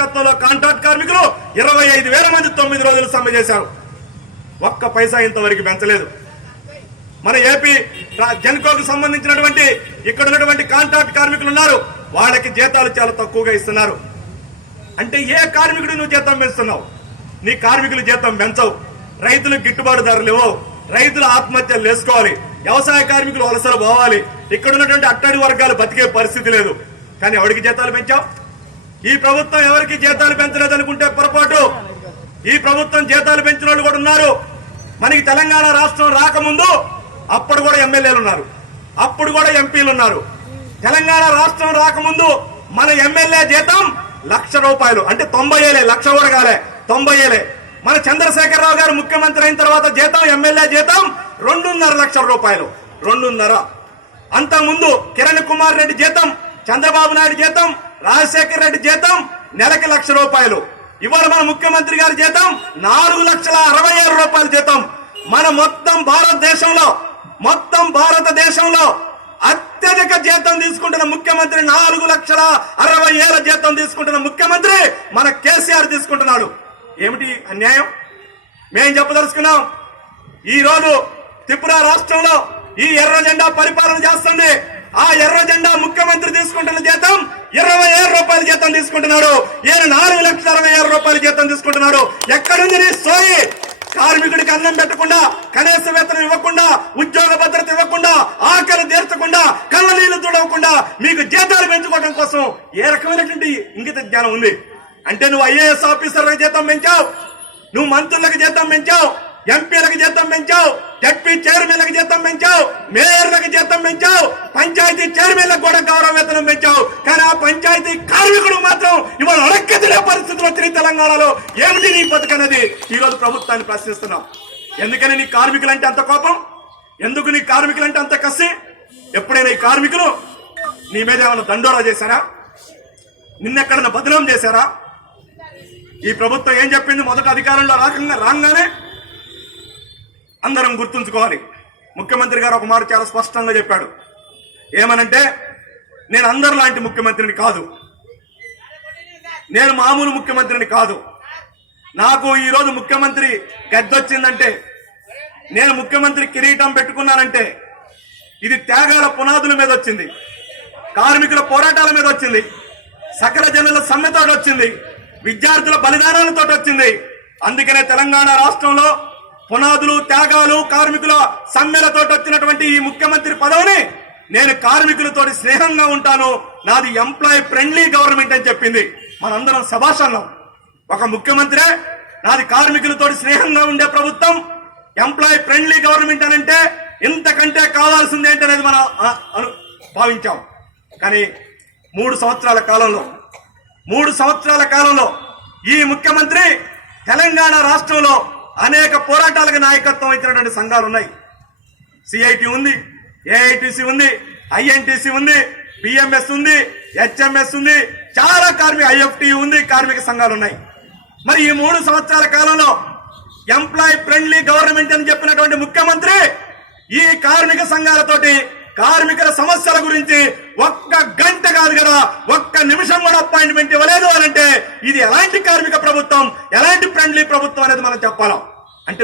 నాయకత్వంలో కాంట్రాక్ట్ కార్మికులు ఇరవై ఐదు వేల మంది తొమ్మిది రోజులు సమ్మె చేశారు. ఒక్క పైసా ఇంతవరకు పెంచలేదు. మన ఏపీ జెన్కోకు సంబంధించినటువంటి ఇక్కడ ఉన్నటువంటి కాంట్రాక్ట్ కార్మికులు ఉన్నారు. వాళ్ళకి జీతాలు చాలా తక్కువగా ఇస్తున్నారు. అంటే ఏ కార్మికుడు నువ్వు జీతం పెంచుతున్నావు? నీ కార్మికులు జీతం పెంచవు. రైతులు గిట్టుబాటు ధరలు ఇవ్వవు. రైతులు ఆత్మహత్యలు వేసుకోవాలి వ్యవసాయ కార్మికులు వలసలు పోవాలి. ఇక్కడ ఉన్నటువంటి అట్టడి వర్గాలు బతికే పరిస్థితి లేదు. కానీ ఎవడికి జీతాలు పెంచావు? ఈ ప్రభుత్వం ఎవరికి జీతాలు పెంచలేదు అనుకుంటే పొరపాటు. ఈ ప్రభుత్వం జీతాలు పెంచిన వాళ్ళు కూడా ఉన్నారు. మనకి తెలంగాణ రాష్ట్రం రాకముందు అప్పుడు కూడా ఎమ్మెల్యేలు ఉన్నారు. అప్పుడు కూడా ఎంపీలు ఉన్నారు. తెలంగాణ రాష్ట్రం రాకముందు మన ఎమ్మెల్యే జీతం లక్ష రూపాయలు. అంటే తొంభై ఏలే లక్ష కూడా కాలే తొంభై ఏలే మన చంద్రశేఖరరావు గారు ముఖ్యమంత్రి అయిన తర్వాత జీతం ఎమ్మెల్యే జీతం రెండున్నర లక్షల రూపాయలు. రెండున్నర. అంతకుముందు కిరణ్ కుమార్ రెడ్డి జీతం చంద్రబాబు నాయుడు జీతం రాజశేఖర్ రెడ్డి జీతం నెలకి లక్ష రూపాయలు. ఇవాళ మన ముఖ్యమంత్రి గారి జీతం నాలుగు లక్షల అరవై ఆరు రూపాయల జీతం. మన మొత్తం భారతదేశంలో మొత్తం భారతదేశంలో అత్యధిక జీతం తీసుకుంటున్న ముఖ్యమంత్రి నాలుగు లక్షల అరవై ఏళ్ళ జీతం తీసుకుంటున్న ముఖ్యమంత్రి మన కేసీఆర్ తీసుకుంటున్నాడు. ఏమిటి అన్యాయం? మేం చెప్పదలుచుకున్నాం ఈ రోజు త్రిపుర రాష్ట్రంలో ఈ ఎర్ర జెండా పరిపాలన చేస్తుంది. ఆ ఎర్ర జెండా ముఖ్యమంత్రి తీసుకుంటున్న జీతం ఇరవై ఏడు రూపాయల జీతం తీసుకుంటున్నాడు. ఈయన నాలుగు లక్షల అరవై ఆరు రూపాయల జీతం తీసుకుంటున్నాడు. ఎక్కడుంది నీ సోయి? కార్మికుడికి అన్నం పెట్టకుండా కనీస వేతనం ఇవ్వకుండా ఉద్యోగ భద్రత ఇవ్వకుండా ఆకలి తీర్చకుండా కళ్ళ నీళ్ళు తుడవకుండా మీకు జీతాలు పెంచుకోవడం కోసం ఏ రకమైనటువంటి ఇంగిత జ్ఞానం ఉంది? అంటే నువ్వు ఐఏఎస్ ఆఫీసర్లకు జీతం పెంచావు. నువ్వు మంత్రులకు జీతం పెంచావు. ఎంపీలకు జీతం పెంచావు జడ్పీ చైర్మన్లకు జీతం పెంచావు మేయర్లకు జీతం పెంచావు పంచాయతీ చైర్మన్లకు కూడా గౌరవ వేతనం పెంచావు. కానీ ఆ పంచాయతీ కార్మికుడు మాత్రం ఇవాళ అడక్కతినే పరిస్థితులు వచ్చినాయి తెలంగాణలో. ఏమిటి నీ బతుకన్నది ఈ రోజు ప్రభుత్వాన్ని ప్రశ్నిస్తున్నాం. ఎందుకని నీ కార్మికులంటే అంత కోపం? ఎందుకు నీ కార్మికులంటే అంత కసి? ఎప్పుడైనా ఈ కార్మికులు నీ మీద ఏమైనా దండోరా చేశారా? నిన్నెక్కడన్నా బదనాం చేశారా? ఈ ప్రభుత్వం ఏం చెప్పింది? మొదట అధికారంలో రాకంగా రాగానే అందరం గుర్తుంచుకోవాలి. ముఖ్యమంత్రి గారు ఒక మాట చాలా స్పష్టంగా చెప్పాడు. ఏమనంటే నేను అందరు లాంటి ముఖ్యమంత్రిని కాదు. నేను మామూలు ముఖ్యమంత్రిని కాదు. నాకు ఈ రోజు ముఖ్యమంత్రి గద్దొచ్చిందంటే నేను ముఖ్యమంత్రి కిరీటం పెట్టుకున్నానంటే ఇది త్యాగాల పునాదుల మీద వచ్చింది. కార్మికుల పోరాటాల మీద వచ్చింది. సకల జనుల సమ్మెతో వచ్చింది. విద్యార్థుల బలిదానాలతో వచ్చింది. అందుకనే తెలంగాణ రాష్ట్రంలో పునాదులు త్యాగాలు కార్మికుల సమ్మెలతో వచ్చినటువంటి ఈ ముఖ్యమంత్రి పదవిని నేను కార్మికులతో స్నేహంగా ఉంటాను. నాది ఎంప్లాయ్ ఫ్రెండ్లీ గవర్నమెంట్ అని చెప్పింది. మనందరం సభాషన్నాం ఒక ముఖ్యమంత్రి నాది కార్మికులతో స్నేహంగా ఉండే ప్రభుత్వం ఎంప్లాయ్ ఫ్రెండ్లీ గవర్నమెంట్ అని అంటే ఇంతకంటే కావాల్సింది ఏంటనేది మనం భావించాం. కానీ మూడు సంవత్సరాల కాలంలో మూడు సంవత్సరాల కాలంలో ఈ ముఖ్యమంత్రి తెలంగాణ రాష్ట్రంలో అనేక పోరాటాలకు నాయకత్వం ఇచ్చినటువంటి సంఘాలు ఉన్నాయి. సిఐటి ఉంది ఏఐటిసి ఉంది ఐఎన్టీసీ ఉంది బిఎంఎస్ ఉంది హెచ్ఎంఎస్ ఉంది చాలా కార్మిక ఐఎఫ్టి ఉంది కార్మిక సంఘాలు ఉన్నాయి. మరి ఈ మూడు సంవత్సరాల కాలంలో ఎంప్లాయ్ ఫ్రెండ్లీ గవర్నమెంట్ అని చెప్పినటువంటి ముఖ్యమంత్రి ఈ కార్మిక సంఘాలతోటి కార్మికుల సమస్యల గురించి ఒక్క గంట కాదు కదా ఒక్క నిమిషం కూడా అపాయింట్మెంట్ ఇవ్వలేదు అనంటే ఇది ఎలాంటి కార్మిక ప్రభుత్వం ఎలాంటి ఫ్రెండ్లీ ప్రభుత్వం అనేది మనం చెప్పాలి.